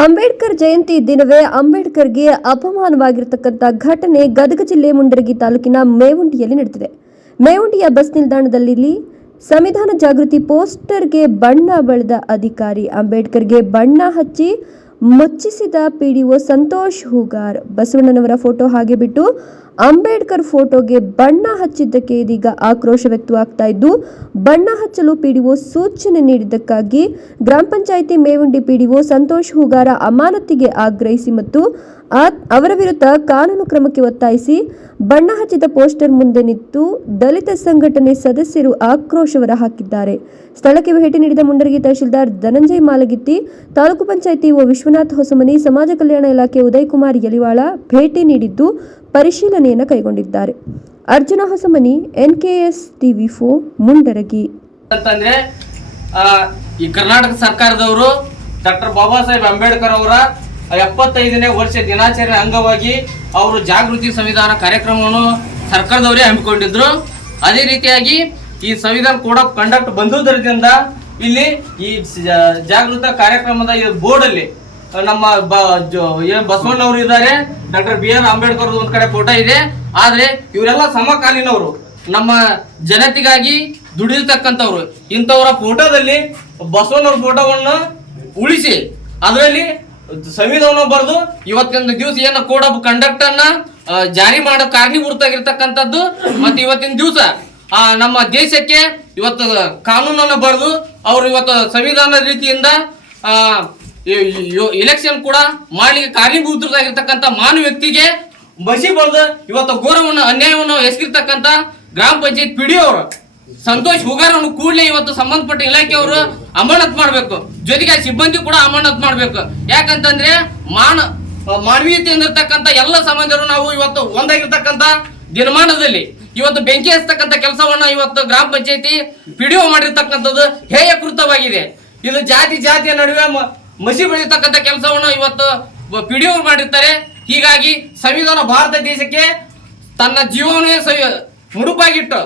ಅಂಬೇಡ್ಕರ್ ಜಯಂತಿ ದಿನವೇ ಅಂಬೇಡ್ಕರ್ಗೆ ಅಪಮಾನವಾಗಿರತಕ್ಕಂಥ ಘಟನೆ ಗದಗ ಜಿಲ್ಲೆ ಮುಂಡರಗಿ ತಾಲೂಕಿನ ಮೇವುಂಡಿಯಲ್ಲಿ ನಡೆದಿದೆ. ಮೇವುಂಡಿಯ ಬಸ್ ನಿಲ್ದಾಣದಲ್ಲಿ ಸಂವಿಧಾನ ಜಾಗೃತಿ ಪೋಸ್ಟರ್ಗೆ ಬಣ್ಣ ಬಳಿದ ಅಧಿಕಾರಿ ಅಂಬೇಡ್ಕರ್ಗೆ ಬಣ್ಣ ಹಚ್ಚಿ ಮುಚ್ಚಿಸಿದ ಪಿಡಿಒ ಸಂತೋಷ್ ಹೂಗಾರ್ ಬಸವಣ್ಣನವರ ಫೋಟೋ ಹಾಗೆ ಬಿಟ್ಟು ಅಂಬೇಡ್ಕರ್ ಫೋಟೋಗೆ ಬಣ್ಣ ಹಚ್ಚಿದ್ದಕ್ಕೆ ಇದೀಗ ಆಕ್ರೋಶ ವ್ಯಕ್ತವಾಗ್ತಾ ಇದ್ದು, ಬಣ್ಣ ಹಚ್ಚಲು ಪಿಡಿಒ ಸೂಚನೆ ನೀಡಿದ್ದಕ್ಕಾಗಿ ಗ್ರಾಮ ಪಂಚಾಯಿತಿ ಮೇವುಂಡಿ ಪಿಡಿಒ ಸಂತೋಷ್ ಹೂಗಾರ ಅಮಾನತಿಗೆ ಆಗ್ರಹಿಸಿ ಮತ್ತು ಅವರ ವಿರುದ್ಧ ಕಾನೂನು ಕ್ರಮಕ್ಕೆ ಒತ್ತಾಯಿಸಿ ಬಣ್ಣ ಹಚ್ಚಿದ ಪೋಸ್ಟರ್ ಮುಂದೆ ನಿಂತು ದಲಿತ ಸಂಘಟನೆ ಸದಸ್ಯರು ಆಕ್ರೋಶ ಹೊರಹಾಕಿದ್ದಾರೆ. ಸ್ಥಳಕ್ಕೆ ಭೇಟಿ ನೀಡಿದ ಮುಂಡರಗಿ ತಹಶೀಲ್ದಾರ್ ಧನಂಜಯ ಮಾಲಗಿತ್ತಿ, ತಾಲೂಕು ಪಂಚಾಯಿತಿ ಒ ವಿಶ್ವನಾಥ್ ಹೊಸಮನಿ, ಸಮಾಜ ಕಲ್ಯಾಣ ಇಲಾಖೆ ಉದಯ್ ಕುಮಾರ್ ಯಲಿವಾಳ ಭೇಟಿ ನೀಡಿದ್ದು ಪರಿಶೀಲನೆಯನ್ನು ಕೈಗೊಂಡಿದ್ದಾರೆ. ಅರ್ಜುನ ಹೊಸಮನಿ ಎಸ್ ಟಿವಿ ಫೋ ಮುಂಡರಗಿ ಅಂತಂದ್ರೆ ಈ ಕರ್ನಾಟಕ ಸರ್ಕಾರದವರು ಡಾಕ್ಟರ್ ಬಾಬಾ ಸಾಹೇಬ್ ಅಂಬೇಡ್ಕರ್ ಅವರ ಎಪ್ಪತ್ತೈದನೇ ವರ್ಷ ದಿನಾಚರಣೆ ಅಂಗವಾಗಿ ಅವರು ಜಾಗೃತಿ ಸಂವಿಧಾನ ಕಾರ್ಯಕ್ರಮವನ್ನು ಸರ್ಕಾರದವರೇ ಹಮ್ಮಿಕೊಂಡಿದ್ರು. ಅದೇ ರೀತಿಯಾಗಿ ಈ ಸಂವಿಧಾನ ಕೋಡ್ ಆಫ್ ಕಂಡಕ್ಟ್ ಬಂದುದರಿಂದ ಇಲ್ಲಿ ಈ ಜಾಗೃತ ಕಾರ್ಯಕ್ರಮದ ಬೋರ್ಡ್ ಅಲ್ಲಿ ನಮ್ಮ ಬಸವಣ್ಣವರು ಇದ್ದಾರೆ ಡಾಕ್ಟರ್ ಬಿ ಆರ್ ಅಂಬೇಡ್ಕರ್ ಒಂದ್ ಕಡೆ ಫೋಟೋ ಇದೆ. ಆದ್ರೆ ಇವರೆಲ್ಲ ಸಮಕಾಲೀನವರು. ನಮ್ಮ ಜನತೆಗಾಗಿ ದುಡಿಯತಕ್ಕಂಥವ್ರು ಇಂಥವರ ಫೋಟೋದಲ್ಲಿ ಬಸವಣ್ಣವ್ರ ಫೋಟೋವನ್ನು ಉಳಿಸಿ, ಅದರಲ್ಲಿ ಸಂವಿಧಾನ ಬರೆದು ಇವತ್ತಿನ ದಿವಸ ಏನು ಕೋಡ್ ಆಫ್ ಕಂಡಕ್ಟ್ ಅನ್ನ ಜಾರಿ ಮಾಡೋ ಕಾರಣೀಭೂತಾಗಿರ್ತಕ್ಕಂಥದ್ದು ಮತ್ತೆ ಇವತ್ತಿನ ದಿವಸ ನಮ್ಮ ದೇಶಕ್ಕೆ ಇವತ್ತು ಕಾನೂನನ್ನು ಬರೆದು ಅವರು ಇವತ್ತು ಸಂವಿಧಾನ ರೀತಿಯಿಂದ ಆ ಇಲೆಕ್ಷನ್ ಕೂಡ ಮಾಡ್ಲಿಕ್ಕೆ ಕಾರಣೀಭೂತರಾಗಿರ್ತಕ್ಕಂಥ ಮಾನವ ವ್ಯಕ್ತಿಗೆ ಬಸಿ ಬರೆದು ಇವತ್ತು ಘೋರವನ್ನು, ಅನ್ಯಾಯವನ್ನು ಎಸಗಿರ್ತಕ್ಕಂಥ ಗ್ರಾಮ ಪಂಚಾಯತ್ ಪಿ ಅವರು ಸಂತೋಷ್ ಹುಗಾರನ್ನು ಕೂಡಲೇ ಇವತ್ತು ಸಂಬಂಧಪಟ್ಟ ಇಲಾಖೆಯವರು ಅಮಾನತ್ ಮಾಡಬೇಕು. ಜೊತೆಗೆ ಸಿಬ್ಬಂದಿ ಕೂಡ ಅಮಾನತ್ ಮಾಡಬೇಕು. ಯಾಕಂತಂದ್ರೆ ಮಾನ ಮಾನವೀಯತೆ ಇರ್ತಕ್ಕಂಥ ಎಲ್ಲ ಸಮಾಜರು ನಾವು ಇವತ್ತು ಒಂದಾಗಿರ್ತಕ್ಕಂಥ ದಿನಮಾನದಲ್ಲಿ ಇವತ್ತು ಬೆಂಕಿ ಹಚ್ಚತಕ್ಕಂಥ ಕೆಲಸವನ್ನ ಇವತ್ತು ಗ್ರಾಮ ಪಂಚಾಯತಿ ಪಿಡಿಒ ಮಾಡಿರ್ತಕ್ಕಂಥದ್ದು ಹೇಯ ಕೃತವಾಗಿದೆ ಇದು ಜಾತಿ, ಜಾತಿಯ ನಡುವೆ ಮಸಿ ಬೆಳೆಯತಕ್ಕಂಥ ಕೆಲಸವನ್ನು ಇವತ್ತು ಪಿ ಡಿ ಮಾಡಿರ್ತಾರೆ. ಹೀಗಾಗಿ ಸಂವಿಧಾನ ಭಾರತ ದೇಶಕ್ಕೆ ತನ್ನ ಜೀವನವೇ ಮುಡುಪಾಗಿಟ್ಟು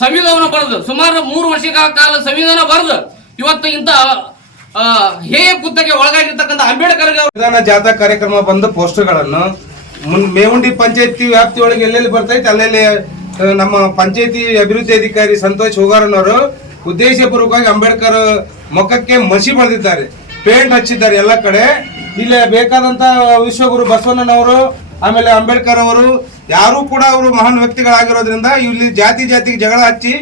ಸಂವಿಧಾನ ಬರೆದು, ಸುಮಾರು ಮೂರು ವರ್ಷಗಳ ಕಾಲ ಸಂವಿಧಾನ ಬರೆದು, ಇವತ್ತು ಇಂಥ ಹೇಯ ಕುತ್ತಕ್ಕೆ ಒಳಗಾಗಿರ್ತಕ್ಕಂಥ ಅಂಬೇಡ್ಕರ್ ಸಂವಿಧಾನ ಜಾಥಾ ಕಾರ್ಯಕ್ರಮ ಬಂದ ಪೋಸ್ಟರ್ಗಳನ್ನು ಮುನ್ ಮೇವುಂಡಿ ಪಂಚಾಯತಿ ವ್ಯಾಪ್ತಿಯೊಳಗೆ ಎಲ್ಲೆಲ್ಲಿ ಬರ್ತೈತೆ, ಅಲ್ಲೆಲ್ಲಿ ನಮ್ಮ ಪಂಚಾಯತಿ ಅಭಿವೃದ್ಧಿ ಅಧಿಕಾರಿ ಸಂತೋಷ್ ಹೋಗಾರನವರು ಉದ್ದೇಶಪೂರ್ವಕವಾಗಿ ಅಂಬೇಡ್ಕರ್ ಮುಖಕ್ಕೆ ಮಸಿ ಬರೆದಿದ್ದಾರೆ. ಪೇಂಟ್ ಹಚ್ಚಿದ್ದಾರೆ ಎಲ್ಲ ಕಡೆ. ಇಲ್ಲಿ ಬೇಕಾದಂತ ವಿಶ್ವಗುರು ಬಸವಣ್ಣನವರು, ಆಮೇಲೆ ಅಂಬೇಡ್ಕರ್ ಅವರು, ಯಾರು ಕೂಡ ಅವರು ಮಹಾನ್ ವ್ಯಕ್ತಿಗಳಾಗಿರೋದ್ರಿಂದ ಇಲ್ಲಿ ಜಾತಿ ಜಾತಿಗೆ ಜಗಳ ಹಚ್ಚಿ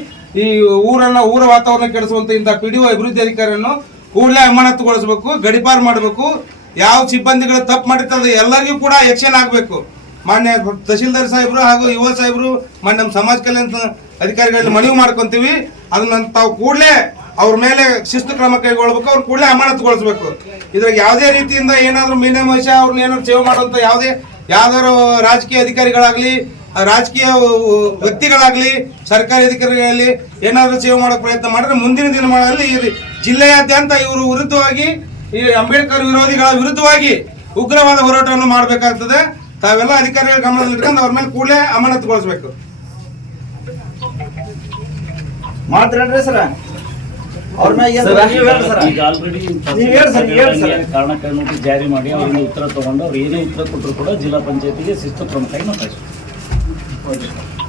ಈ ಊರನ್ನ, ಊರ ವಾತಾವರಣ ಕೆಡಿಸುವಂತ ಇಂತಹ ಪಿ ಡಿ ಅಭಿವೃದ್ಧಿ ಅಧಿಕಾರಿಯನ್ನು ಕೂಡಲೇ ಅಮಾನತುಗೊಳಿಸಬೇಕು, ಗಡಿಪಾರು ಮಾಡಬೇಕು. ಯಾವ ಸಿಬ್ಬಂದಿಗಳು ತಪ್ಪು ಮಾಡಿರ್ತದೆ ಎಲ್ಲರಿಗೂ ಕೂಡ ಆಕ್ಷನ್ ಆಗಬೇಕು. ಮಾನ್ಯ ತಹಶೀಲ್ದಾರ್ ಸಾಹೇಬರು ಹಾಗೂ ಯುವ ಸಾಹೇಬರು, ಮಾನ್ಯ ನಮ್ಮ ಸಮಾಜ ಕಲ್ಯಾಣ ಅಧಿಕಾರಿಗಳಲ್ಲಿ ಮನವಿ ಮಾಡ್ಕೊಂತೀವಿ. ಅದನ್ನ ತಾವು ಕೂಡಲೇ ಅವ್ರ ಮೇಲೆ ಶಿಸ್ತು ಕ್ರಮ ಕೈಗೊಳ್ಬೇಕು, ಅವ್ರು ಕೂಡಲೇ ಅಮಾನತುಗೊಳಿಸಬೇಕು. ಇದ್ರಾಗ ಯಾವುದೇ ರೀತಿಯಿಂದ ಏನಾದರೂ ಮೀನಮಹಿಷ ಅವ್ರನ್ನ ಏನಾದ್ರು ಸೇವೆ ಮಾಡುವಂಥ ಯಾವುದೇ, ಯಾವ್ದಾದ್ರು ರಾಜಕೀಯ ಅಧಿಕಾರಿಗಳಾಗ್ಲಿ, ರಾಜಕೀಯ ವ್ಯಕ್ತಿಗಳಾಗ್ಲಿ, ಸರ್ಕಾರಿ ಅಧಿಕಾರಿಗಳಲ್ಲಿ ಏನಾದರೂ ಸೇವೆ ಮಾಡೋ ಪ್ರಯತ್ನ ಮಾಡಿದ್ರೆ ಮುಂದಿನ ದಿನಮಾನದಲ್ಲಿ ಜಿಲ್ಲೆಯಾದ್ಯಂತ ಇವರು ವಿರುದ್ಧವಾಗಿ, ಈ ಅಂಬೇಡ್ಕರ್ ವಿರೋಧಿಗಳ ವಿರುದ್ಧವಾಗಿ ಉಗ್ರವಾದ ಹೋರಾಟವನ್ನು ಮಾಡಬೇಕಾಗ್ತದೆ. ತಾವೆಲ್ಲ ಅಧಿಕಾರಿಗಳ ಗಮನದಲ್ಲಿ ಇಟ್ಕೊಂಡು ಅವ್ರ ಮೇಲೆ ಕೂಡಲೇ ಅಮಾನತುಗೊಳಿಸಬೇಕು. ಮಾತಾಡ್ರಿ ಸರ ಅವ್ರ ಮ್ಯಾಗ ಏನ್ ನೀವ್ ಹೇಳ್ರಿ ಸರ ಈಗ ಆಲ್ರೆಡಿ. ಕಾರಣಕ್ಕೆ ಜಾರಿ ಮಾಡಿ ಅವ್ರನ್ನ ಉತ್ತರ ತಗೊಂಡು ಅವ್ರು ಏನೇ ಉತ್ತರ ಕೊಟ್ಟರು ಕೂಡ ಜಿಲ್ಲಾ ಪಂಚಾಯತಿಗೆ ಶಿಸ್ತು ಕ್ರಮ ಕೈ ಕಳಿಸ್ತೀವಿ